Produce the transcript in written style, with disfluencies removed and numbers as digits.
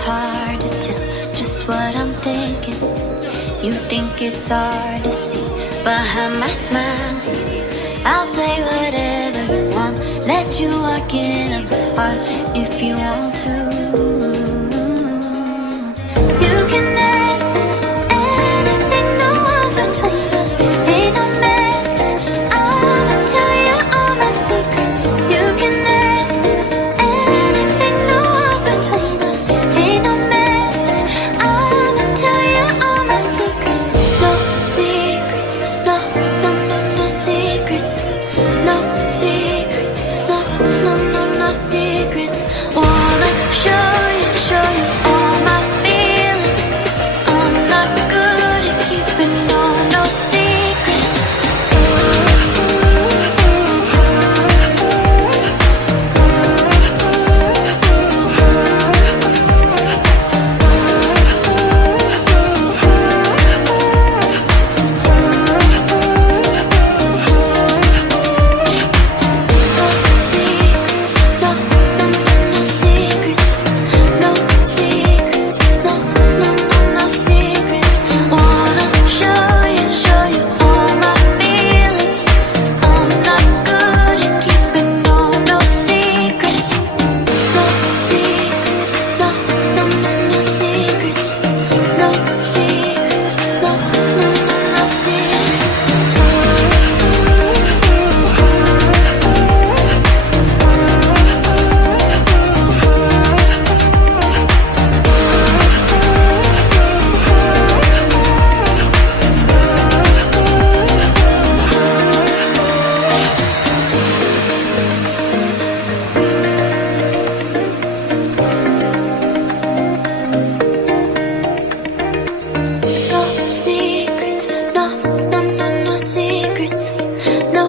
Hard to tell just what I'm thinking. You think it's hard to see behind my smile. I'll say whatever you want, let you walk in my heart if you want to. You can ask anything, no walls between us, ain't no mess. I'ma tell you all my secrets. You can ask anything, no walls between us, ain't no mess. I'ma tell you all my secrets. No secrets, no, no, no, no secrets. No secrets, no, no, no, no secrets. Oh.